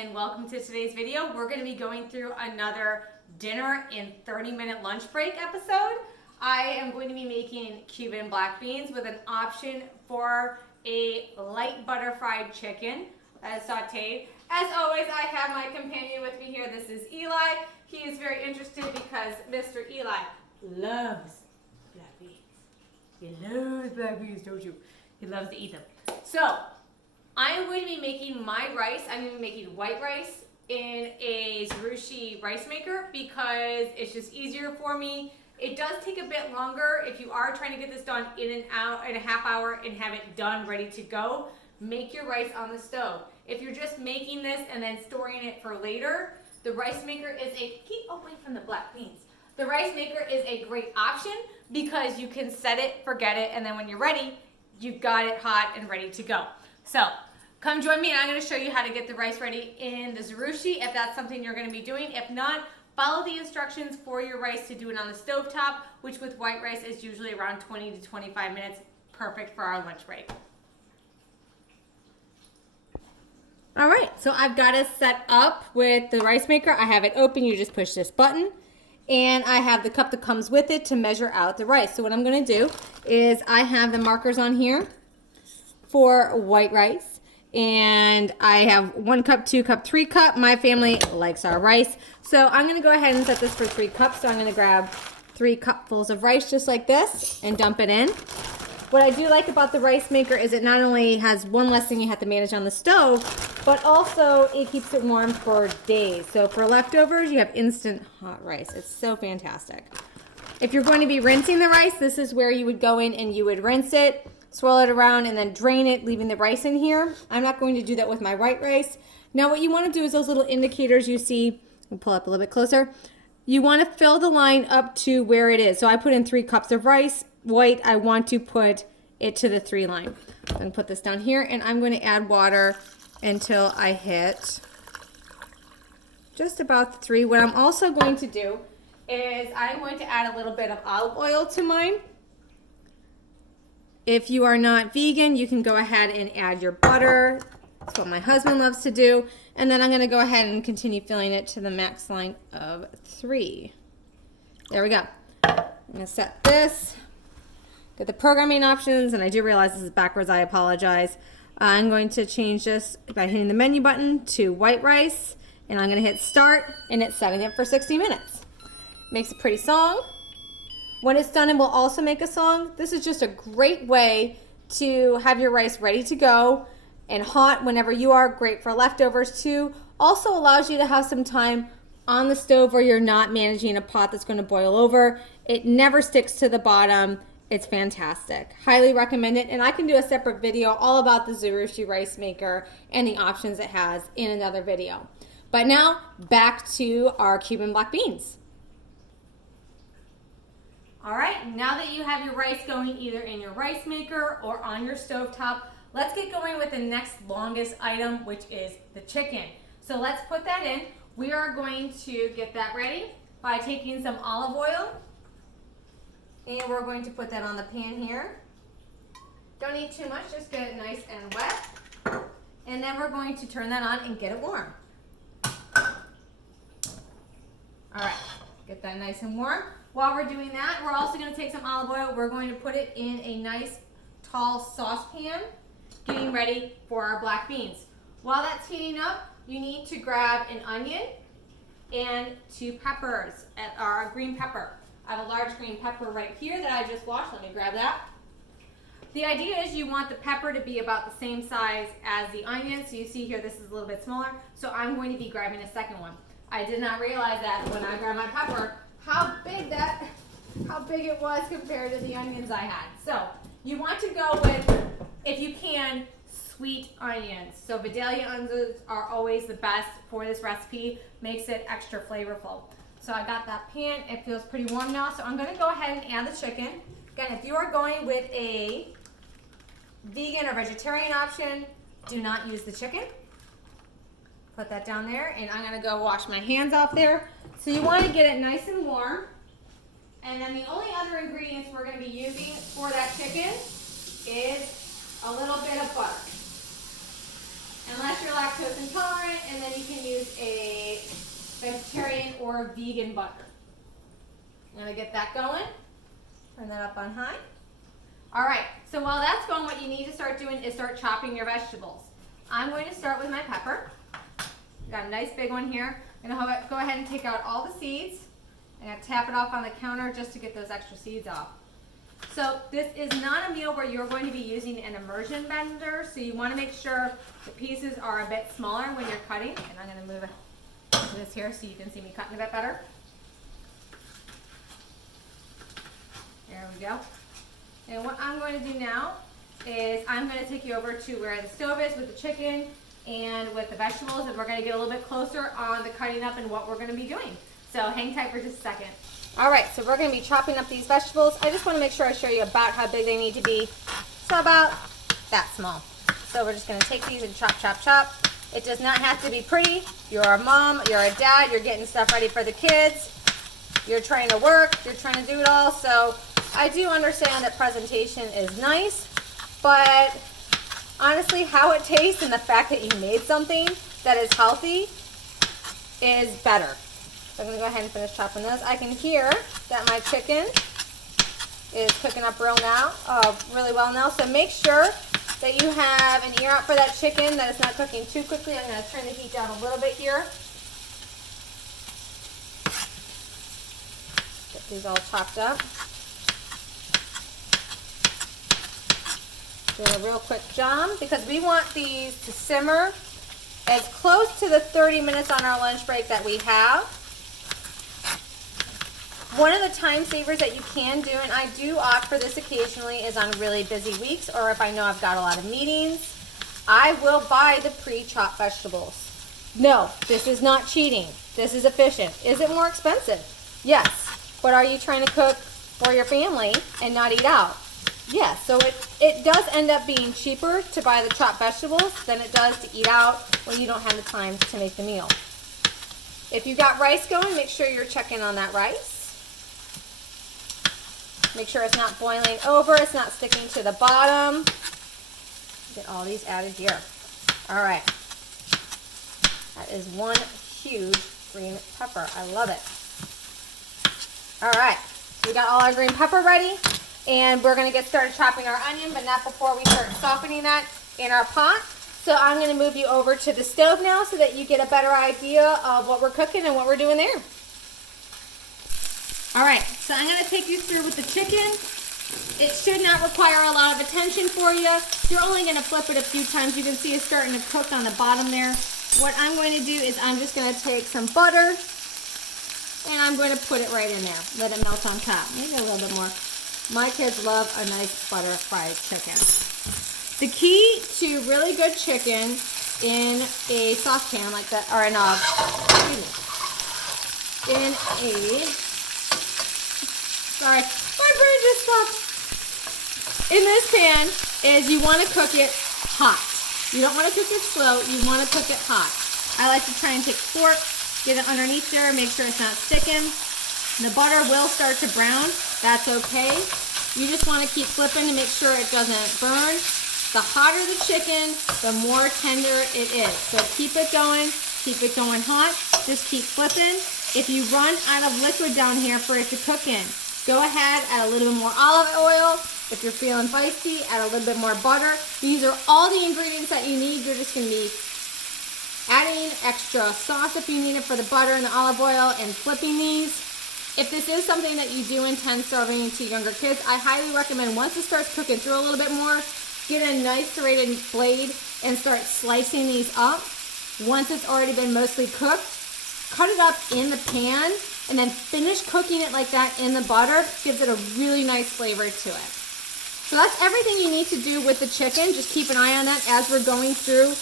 and welcome to today's video. We're going to be going through another dinner in 30-minute lunch break episode. I am going to be making Cuban black beans with an option for a light butter fried chicken sauteed. As always, I have my companion with me here. This is Eli. He is very interested because Mr. Eli loves black beans. He loves black beans, don't you? He loves to eat them. So, I am going to be making my rice. I'm going to be making white rice in a Zojirushi rice maker because it's just easier for me. It does take a bit longer. If you are trying to get this done in a half hour and have it done, ready to go, make your rice on the stove. If you're just making this and then storing it for later, the rice maker is keep away from the black beans. The rice maker is a great option because you can set it, forget it, and then when you're ready, you've got it hot and ready to go. So come join me and I'm going to show you how to get the rice ready in the Zojirushi if that's something you're going to be doing. If not, follow the instructions for your rice to do it on the stovetop, which with white rice is usually around 20 to 25 minutes. Perfect for our lunch break. All right, so I've got it set up with the rice maker. I have it open. You just push this button. And I have the cup that comes with it to measure out the rice. So what I'm going to do is I have the markers on here for white rice. And I have 1 cup, 2 cup, 3 cup. My family likes our rice. So I'm going to go ahead and set this for 3 cups. So I'm going to grab 3 cupfuls of rice just like this and dump it in. What I do like about the rice maker is it not only has one less thing you have to manage on the stove, but also it keeps it warm for days. So for leftovers, you have instant hot rice. It's so fantastic. If you're going to be rinsing the rice, this is where you would go in and you would rinse it, swirl it around, and then drain it, leaving the rice in here. I'm not going to do that with my white rice. Now what you want to do is those little indicators you see, I'll pull up a little bit closer. You want to fill the line up to where it is. So I put in 3 cups of rice. White, I want to put it to the 3 line. I'm going to put this down here and I'm going to add water until I hit just about the 3. What I'm also going to do is I'm going to add a little bit of olive oil to mine. If you are not vegan, you can go ahead and add your butter. That's what my husband loves to do. And then I'm going to go ahead and continue filling it to the max line of 3. There we go. I'm going to set this. Get the programming options, and I do realize this is backwards. I apologize. I'm going to change this by hitting the menu button to white rice, and I'm going to hit start, and it's setting it for 60 minutes. Makes a pretty song. When it's done, it will also make a song. This is just a great way to have your rice ready to go and hot whenever you are. Great for leftovers too. Also allows you to have some time on the stove where you're not managing a pot that's going to boil over. It never sticks to the bottom. It's fantastic. Highly recommend it. And I can do a separate video all about the Zojirushi rice maker and the options it has in another video. But now back to our Cuban black beans. All right, now that you have your rice going either in your rice maker or on your stovetop, let's get going with the next longest item, which is the chicken. So let's put that in. We are going to get that ready by taking some olive oil. And we're going to put that on the pan here. Don't need too much, just get it nice and wet. And then we're going to turn that on and get it warm. All right, get that nice and warm. While we're doing that, we're also going to take some olive oil. We're going to put it in a nice tall saucepan, getting ready for our black beans. While that's heating up, you need to grab an onion and 2 peppers, or green pepper. I have a large green pepper right here that I just washed. Let me grab that. The idea is you want the pepper to be about the same size as the onion. So you see here, this is a little bit smaller. So I'm going to be grabbing a second one. I did not realize that when I grabbed my pepper, how big it was compared to the onions I had. So you want to go with, if you can, sweet onions. So Vidalia onions are always the best for this recipe. Makes it extra flavorful. So I got that pan. It feels pretty warm now. So I'm going to go ahead and add the chicken. Again, if you are going with a vegan or vegetarian option, do not use the chicken. Put that down there, and I'm going to go wash my hands off there. So you want to get it nice and warm. And then the only other ingredients we're going to be using for that chicken is a little bit of butter. Unless you're lactose intolerant, and then you can use a vegetarian or vegan butter. I'm gonna get that going. Turn that up on high. All right, so while that's going, what you need to start doing is start chopping your vegetables. I'm going to start with my pepper. Got a nice big one here. I'm gonna go ahead and take out all the seeds. I'm gonna tap it off on the counter just to get those extra seeds off. So this is not a meal where you're going to be using an immersion blender, so you wanna make sure the pieces are a bit smaller when you're cutting. And I'm gonna move this here so you can see me cutting a bit better. There we go. And what I'm going to do now is I'm going to take you over to where the stove is with the chicken and with the vegetables, and we're going to get a little bit closer on the cutting up and what we're going to be doing. So hang tight for just a second. All right, so we're going to be chopping up these vegetables. I just want to make sure I show you about how big they need to be. So about that small. So we're just going to take these and chop, chop, chop. It does not have to be pretty. You're a mom, you're a dad, you're getting stuff ready for the kids. You're trying to work, you're trying to do it all. So I do understand that presentation is nice, but honestly, how it tastes and the fact that you made something that is healthy is better. So I'm going to go ahead and finish chopping those. I can hear that my chicken is cooking up really well now. So make sure that you have an ear out for that chicken, that it's not cooking too quickly. I'm going to turn the heat down a little bit here. Get these all chopped up. Do a real quick job because we want these to simmer as close to the 30 minutes on our lunch break that we have. One of the time savers that you can do, and I do opt for this occasionally, is on really busy weeks or if I know I've got a lot of meetings, I will buy the pre-chopped vegetables. No, this is not cheating. This is efficient. Is it more expensive? Yes. But are you trying to cook for your family and not eat out? Yes. So it does end up being cheaper to buy the chopped vegetables than it does to eat out when you don't have the time to make the meal. If you got rice going, make sure you're checking on that rice. Make sure it's not boiling over, it's not sticking to the bottom. Get all these added here. All right. That is one huge green pepper. I love it. All right. We got all our green pepper ready, and we're going to get started chopping our onion, but not before we start softening that in our pot. So I'm going to move you over to the stove now so that you get a better idea of what we're cooking and what we're doing there. All right, so I'm going to take you through with the chicken. It should not require a lot of attention for you. You're only going to flip it a few times. You can see it's starting to cook on the bottom there. What I'm going to do is I'm just going to take some butter and I'm going to put it right in there. Let it melt on top. Maybe a little bit more. My kids love a nice butter fried chicken. The key to really good chicken in a saucepan like that, or in sorry, my brain just stopped. In this pan is you want to cook it hot. You don't want to cook it slow, you want to cook it hot. I like to try and take a fork, get it underneath there, make sure it's not sticking. The butter will start to brown, that's okay. You just want to keep flipping to make sure it doesn't burn. The hotter the chicken, the more tender it is. So keep it going hot, just keep flipping. If you run out of liquid down here for it to cook in, go ahead, add a little bit more olive oil. If you're feeling feisty, add a little bit more butter. These are all the ingredients that you need. You're just going to be adding extra sauce if you need it for the butter and the olive oil and flipping these. If this is something that you do intend serving to younger kids, I highly recommend once it starts cooking through a little bit more, get a nice serrated blade and start slicing these up. Once it's already been mostly cooked, cut it up in the pan and then finish cooking it like that in the butter. Gives it a really nice flavor to it. So that's everything you need to do with the chicken. Just keep an eye on that as we're going through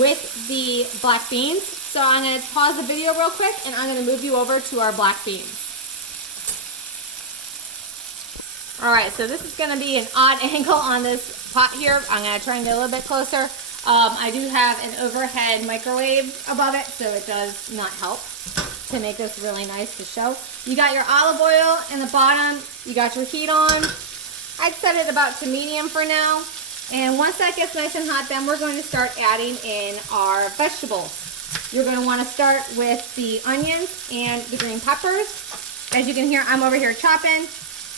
with the black beans. So I'm going to pause the video real quick and I'm going to move you over to our black beans. All right, so this is going to be an odd angle on this pot here. I'm going to try and get a little bit closer. I do have an overhead microwave above it, so it does not help to make this really nice to show. You got your olive oil in the bottom. You got your heat on. I'd set it about to medium for now. And once that gets nice and hot, then we're going to start adding in our vegetables. You're going to want to start with the onions and the green peppers. As you can hear, I'm over here chopping,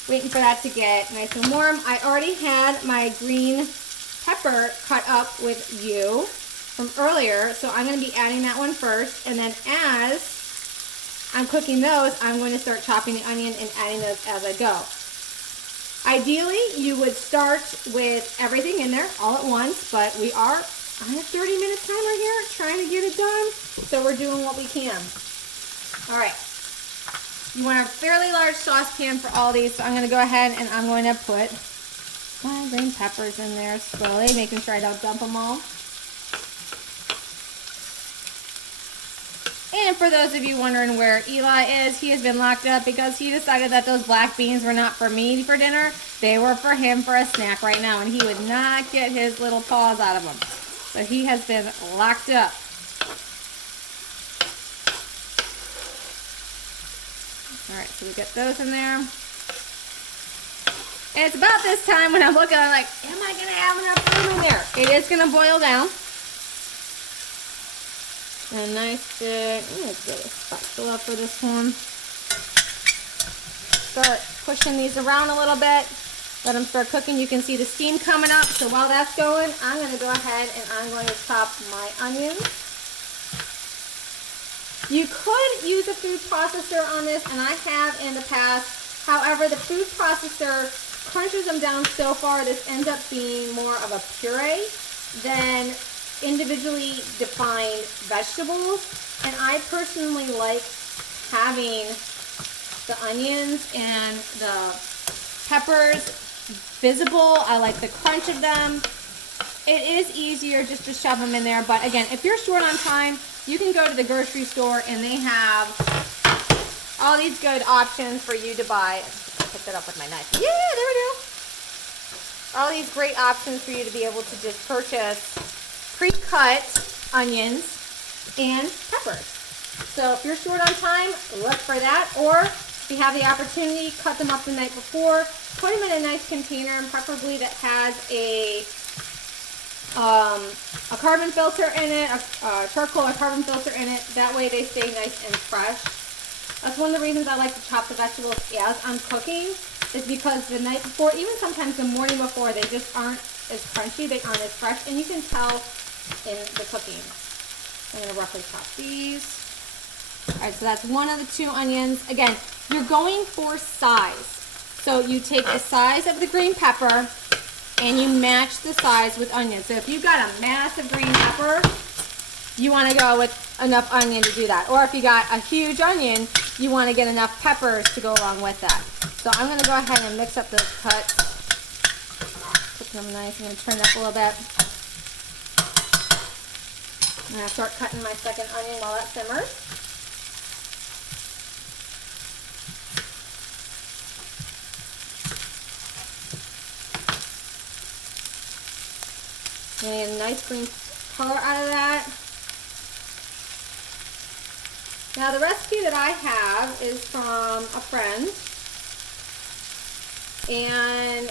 waiting for that to get nice and warm. I already had my green pepper cut up with you from earlier, so I'm going to be adding that one first. And then as I'm cooking those, I'm going to start chopping the onion and adding those as I go. Ideally, you would start with everything in there all at once, but we are on a 30-minute timer here, trying to get it done, so we're doing what we can. All right, you want a fairly large saucepan for all these, so I'm going to go ahead and I'm going to put my green peppers in there slowly, making sure I don't dump them all. And for those of you wondering where Eli is, he has been locked up because he decided that those black beans were not for me for dinner. They were for him for a snack right now, and he would not get his little paws out of them. So he has been locked up. All right, so we get those in there. And it's about this time when I'm looking, I'm like, am I going to have enough room in there? It is going to boil down. A nice big, let's get a spatula for this one. Start pushing these around a little bit. Let them start cooking. You can see the steam coming up. So while that's going, I'm going to go ahead and I'm going to chop my onions. You could use a food processor on this, and I have in the past. However, the food processor crunches them down so far, this ends up being more of a puree than individually defined vegetables. And I personally like having the onions and the peppers visible. I like the crunch of them. It is easier just to shove them in there, but again, if you're short on time, you can go to the grocery store and they have all these good options for you to buy. I picked it up with my knife. Yeah, there we go. All these great options for you to be able to just purchase pre-cut onions and peppers. So if you're short on time, look for that. Or if you have the opportunity, cut them up the night before, put them in a nice container, and preferably that has a carbon filter in it, a charcoal or carbon filter in it. That way they stay nice and fresh. That's one of the reasons I like to chop the vegetables as I'm cooking, is because the night before, even sometimes the morning before, they just aren't as crunchy, they aren't as fresh, and you can tell in the cooking. I'm going to roughly chop these. Alright, so that's one of the two onions. Again, you're going for size. So you take the size of the green pepper and you match the size with onion. So if you've got a massive green pepper, you want to go with enough onion to do that. Or if you got a huge onion, you want to get enough peppers to go along with that. So I'm going to go ahead and mix up those cuts. Put them nice. I'm going to turn it up a little bit. I'm going to start cutting my second onion while that simmers. Getting a nice green color out of that. Now the recipe that I have is from a friend, and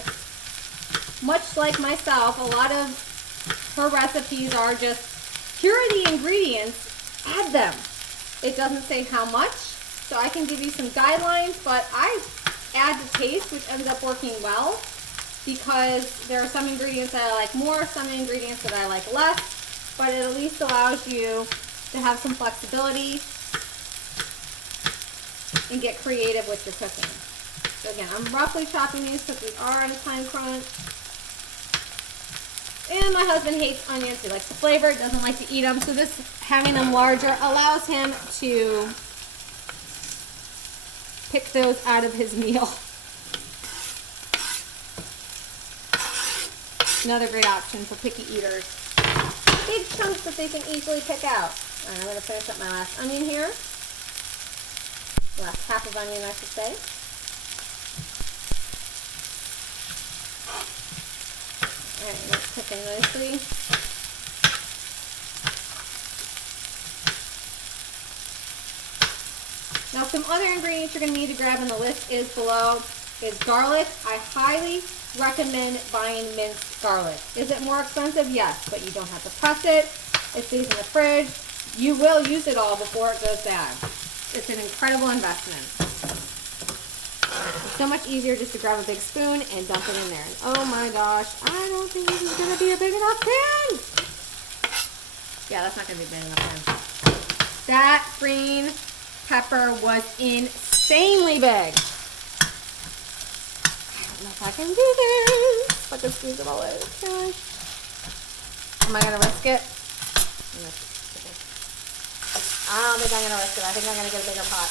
much like myself, a lot of her recipes are just, here are the ingredients, add them. It doesn't say how much, so I can give you some guidelines, but I add to taste, which ends up working well, because there are some ingredients that I like more, some ingredients that I like less, but it at least allows you to have some flexibility and get creative with your cooking. So again, I'm roughly chopping these because we are on a time crunch. And my husband hates onions. He likes the flavor, doesn't like to eat them. So this, having them larger, allows him to pick those out of his meal. Another great option for picky eaters. Big chunks that they can easily pick out. All right, I'm going to finish up my last onion here. Last half of onion, I should say. All right, that's cooking nicely. Now, some other ingredients you're going to need to grab, and the list is below, is garlic. I highly recommend buying minced garlic. Is it more expensive? Yes, but you don't have to press it. It stays in the fridge. You will use it all before it goes bad. It's an incredible investment. It's so much easier just to grab a big spoon and dump it in there. And oh my gosh, I don't think this is going to be a big enough pan. Yeah, that's not going to be big enough pan. That green pepper was insanely big. I don't know if I can do this. If I can squeeze it all in. Gosh. Am I going to risk it? I don't think I'm going to risk it. I think I'm going to get a bigger pot.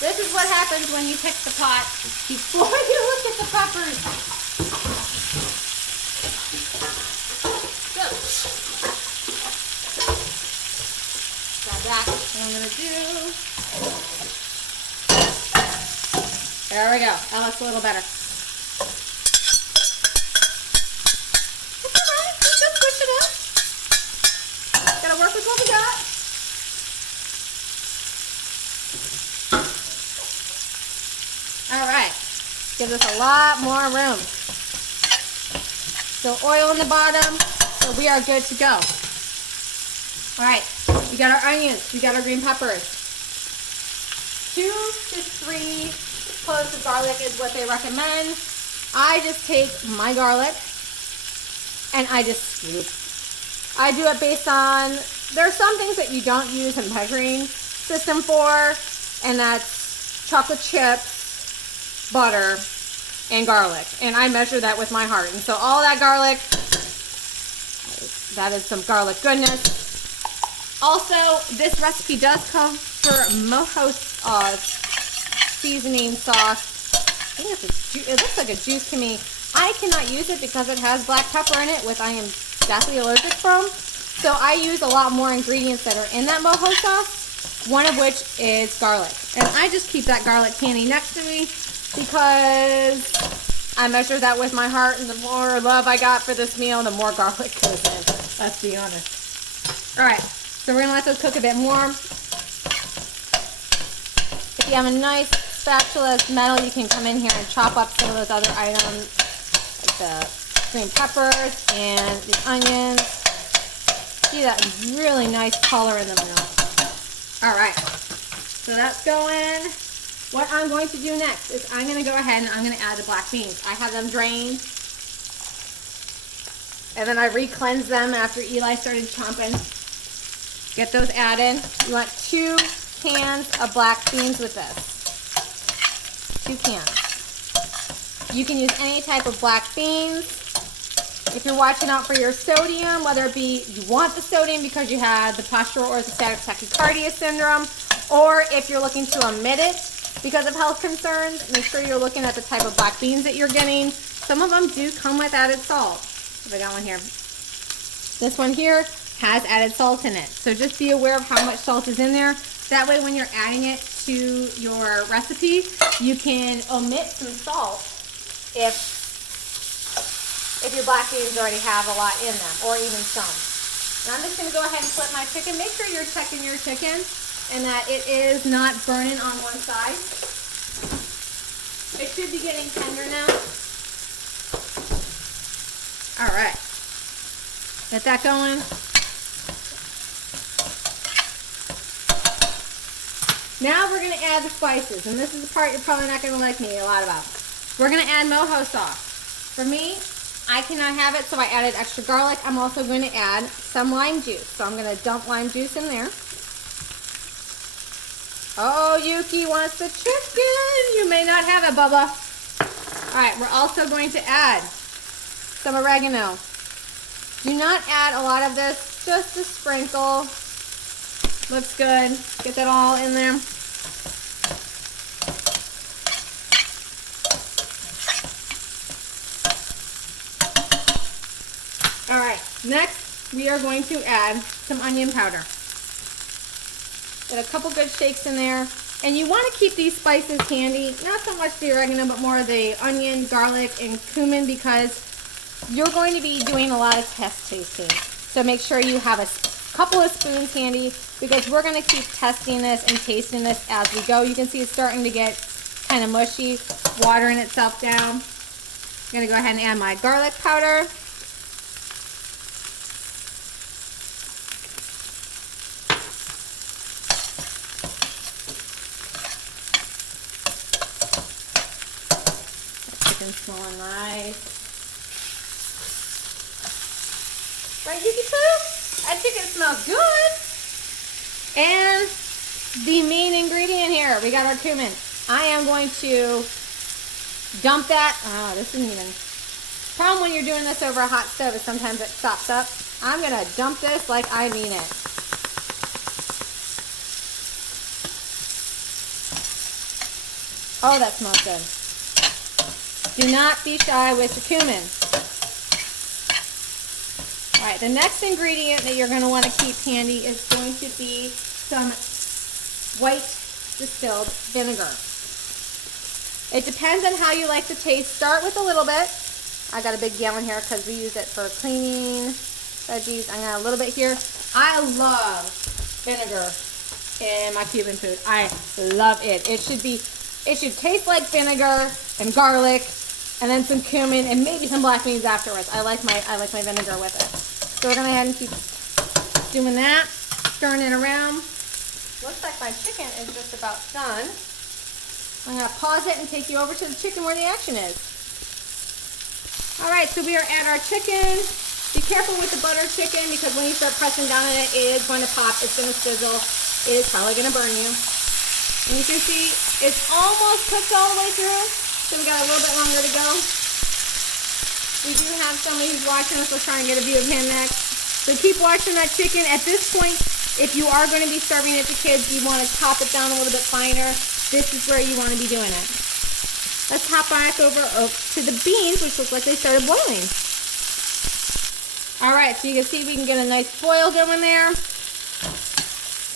This is what happens when you pick the pot before you look at the peppers. So, grab that. What I'm going to do. There we go. That looks a little better. It's alright. Let's just switch it up. Gotta work with what we got. Alright. Gives us a lot more room. So oil in the bottom. So we are good to go. Alright. We got our onions. We got our green peppers. 2 to 3 cloves of garlic is what they recommend. I just take my garlic and I just scoop. I do it based on, there are some things that you don't use a measuring system for, and that's chocolate chips, butter, and garlic. And I measure that with my heart. And so all that garlic, that is some garlic goodness. Also, this recipe does come for mojo seasoning sauce. I think it looks like a juice to me. I cannot use it because it has black pepper in it, which I am deathly allergic from. So I use a lot more ingredients that are in that mojo sauce, one of which is garlic. And I just keep that garlic candy next to me because I measure that with my heart, and the more love I got for this meal, the more garlic goes in. Let's be honest. All right, so we're gonna let those cook a bit more. If you have a nice spatula that's metal, you can come in here and chop up some of those other items, like the green peppers and the onions. See that really nice color in the middle. All right, so that's going. What I'm going to do next is I'm going to go ahead and I'm going to add the black beans. I have them drained, and then I re-cleansed them after Eli started chomping. Get those added. You want 2 cans of black beans with this. 2 cans. You can use any type of black beans. If you're watching out for your sodium, whether it be you want the sodium because you had the postural orthostatic tachycardia syndrome, or if you're looking to omit it because of health concerns, make sure you're looking at the type of black beans that you're getting. Some of them do come with added salt. I got one here. This one here has added salt in it. So just be aware of how much salt is in there. That way when you're adding it to your recipe, you can omit some salt if your black beans already have a lot in them, or even some. And I'm just going to go ahead and flip my chicken. Make sure you're checking your chicken and that it is not burning on one side. It should be getting tender now. All right. Get that going. Now we're going to add the spices, and this is the part you're probably not going to like me a lot about. We're going to add mojo sauce. For me, I cannot have it, so I added extra garlic. I'm also going to add some lime juice. So I'm going to dump lime juice in there. Oh, Yuki wants the chicken. You may not have it, Bubba. All right, we're also going to add some oregano. Do not add a lot of this, just a sprinkle. Looks good. Get that all in there. All right, next we are going to add some onion powder. Get a couple good shakes in there. And you want to keep these spices handy, not so much the oregano, but more the onion, garlic, and cumin, because you're going to be doing a lot of test tasting. So make sure you have a couple of spoons handy, because we're going to keep testing this and tasting this as we go. You can see it's starting to get kind of mushy, watering itself down. I'm gonna go ahead and add my garlic powder. Chicken smelling nice. Right, Yuki Poo? That chicken smells good. And the main ingredient here, we got our cumin. I am going to dump that. Oh, this isn't even. Problem when you're doing this over a hot stove is sometimes it stops up. I'm gonna dump this like I mean it. Oh, that smells good. Do not be shy with your cumin. All right, the next ingredient that you're going to want to keep handy is going to be some white distilled vinegar. It depends on how you like the taste. Start with a little bit. I got a big gallon here because we use it for cleaning veggies. I got a little bit here. I love vinegar in my Cuban food. I love it. It should taste like vinegar and garlic, and then some cumin and maybe some black beans afterwards. I like my vinegar with it. So we're gonna go ahead and keep doing that, stirring it around. Looks like my chicken is just about done. I'm gonna pause it and take you over to the chicken where the action is. All right, so we are at our chicken. Be careful with the butter chicken because when you start pressing down on it, it is going to pop. It's gonna sizzle. It is probably gonna burn you. And you can see it's almost cooked all the way through. So we got a little bit longer to go. We do have somebody who's watching us. We'll try and get a view of him next. So keep watching that chicken. At this point, if you are going to be serving it to kids, you want to chop it down a little bit finer. This is where you want to be doing it. Let's hop back over to the beans, which look like they started boiling. All right, so you can see we can get a nice boil going there.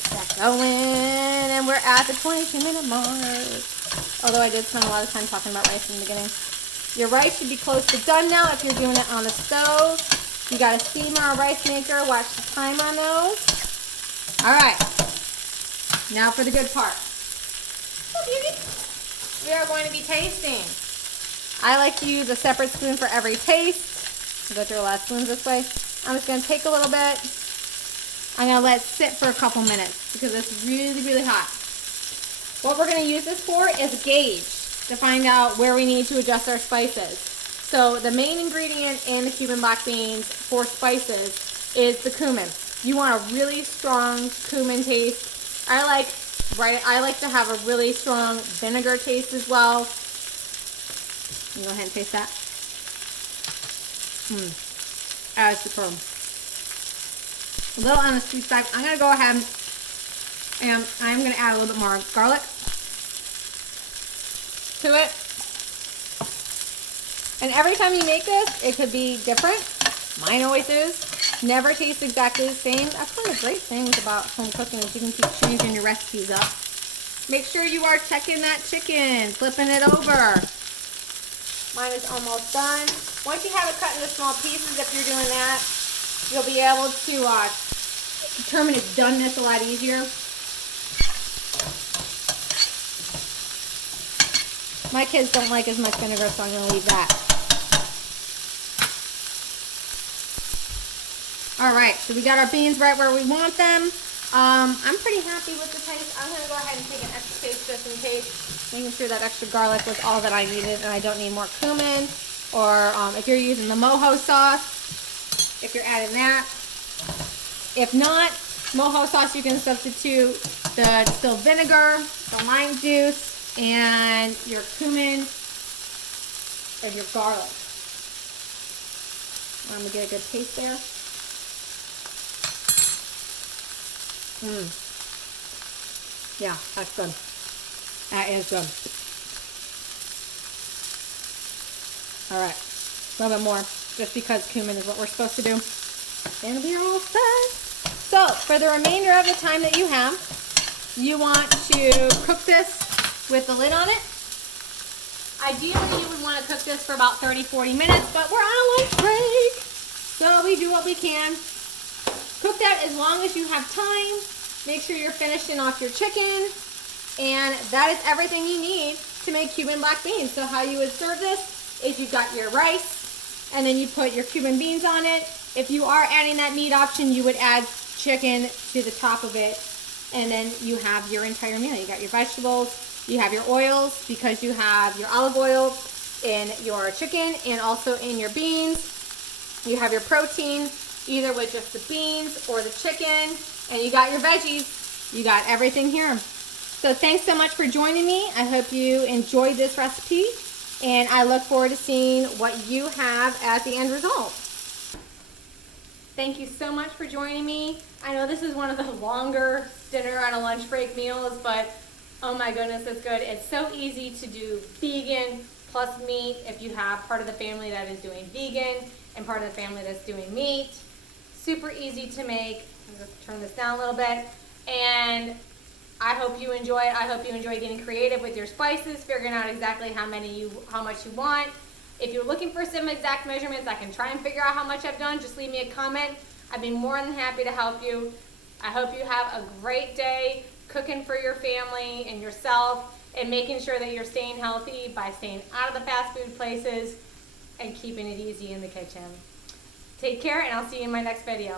That's going, and we're at the 22-minute mark. Although I did spend a lot of time talking about rice in the beginning. Your rice should be close to done now if you're doing it on the stove. You got a steamer or rice maker. Watch the time on those. All right. Now for the good part. Oh, beauty. We are going to be tasting. I like to use a separate spoon for every taste. I'll go through a lot of spoons this way. I'm just going to take a little bit. I'm going to let it sit for a couple minutes because it's really, really hot. What we're going to use this for is a gauge to find out where we need to adjust our spices. So the main ingredient in the Cuban black beans for spices is the cumin. You want a really strong cumin taste. I like to have a really strong vinegar taste as well. You go ahead and taste that. That's superb. A little on the sweet side. I'm going to go ahead and I'm going to add a little bit more garlic to it. And every time you make this, it could be different. Mine always is. Never tastes exactly the same. That's one of the great things about home cooking is you can keep changing your recipes up. Make sure you are checking that chicken, flipping it over. Mine is almost done. Once you have it cut into small pieces, if you're doing that, you'll be able to determine its doneness a lot easier. My kids don't like as much vinegar, so I'm going to leave that. All right, so we got our beans right where we want them. I'm pretty happy with the taste. I'm going to go ahead and take an extra taste just in case, making sure that extra garlic was all that I needed and I don't need more cumin. Or if you're using the mojo sauce, if you're adding that. If not, mojo sauce, you can substitute the distilled vinegar, the lime juice, and your cumin and your garlic. I'm going to get a good taste there. Yeah, that's good. That is good. All right, a little bit more, just because cumin is what we're supposed to do. And we're all set. So, for the remainder of the time that you have, you want to cook this with the lid on it. Ideally, you would want to cook this for about 30-40 minutes, but we're on a lunch break, so we do what we can. Cook that as long as you have time. Make sure you're finishing off your chicken, and that is everything you need to make Cuban black beans. So how you would serve this, is you've got your rice, and then you put your Cuban beans on it. If you are adding that meat option, you would add chicken to the top of it, and then you have your entire meal. You got your vegetables, you have your oils, because you have your olive oil in your chicken and also in your beans. You have your protein, either with just the beans or the chicken, and you got your veggies. You got everything here. So thanks so much for joining me. I hope you enjoyed this recipe, and I look forward to seeing what you have as the end result. Thank you so much for joining me. I know this is one of the longer dinner on a lunch break meals, but oh my goodness, it's good. It's so easy to do vegan plus meat if you have part of the family that is doing vegan and part of the family that's doing meat. Super easy to make. I'm going to turn this down a little bit. And I hope you enjoy it. I hope you enjoy getting creative with your spices, figuring out exactly how much you want. If you're looking for some exact measurements, I can try and figure out how much I've done. Just leave me a comment. I'd be more than happy to help you. I hope you have a great day cooking for your family and yourself, and making sure that you're staying healthy by staying out of the fast food places and keeping it easy in the kitchen. Take care, and I'll see you in my next video.